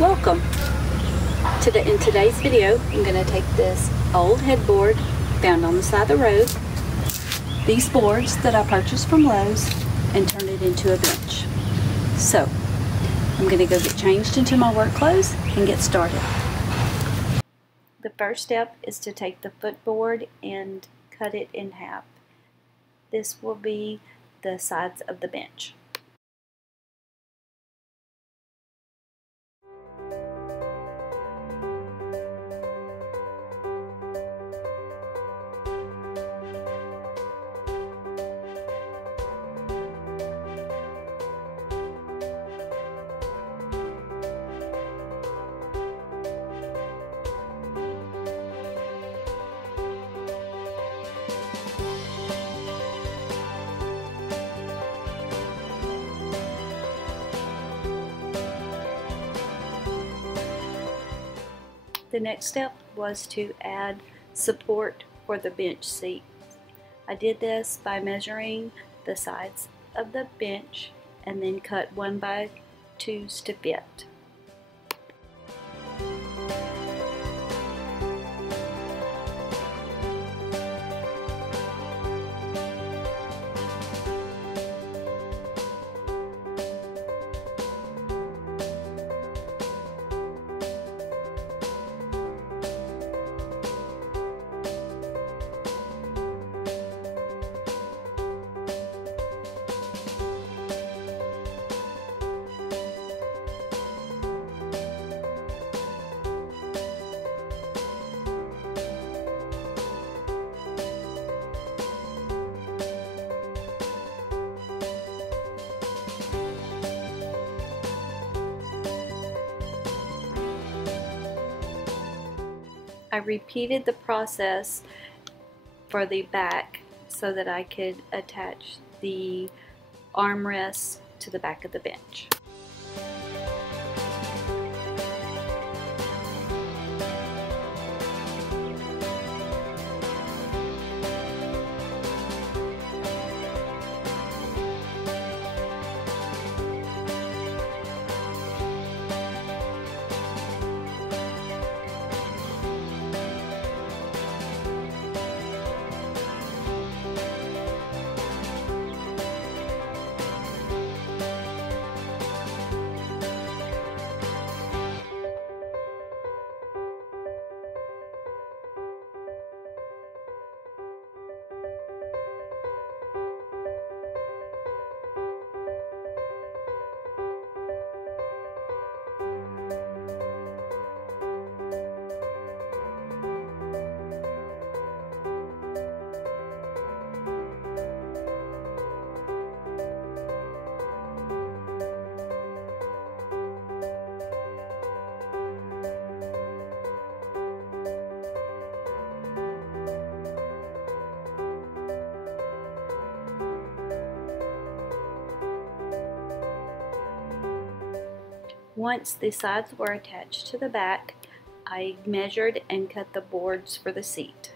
Welcome! In today's video, I'm going to take this old headboard found on the side of the road, these boards that I purchased from Lowe's, and turn it into a bench. So, I'm going to go get changed into my work clothes and get started. The first step is to take the footboard and cut it in half. This will be the sides of the bench. The next step was to add support for the bench seat. I did this by measuring the sides of the bench and then cut 1x2s to fit. I repeated the process for the back so that I could attach the armrests to the back of the bench. Once the sides were attached to the back, I measured and cut the boards for the seat.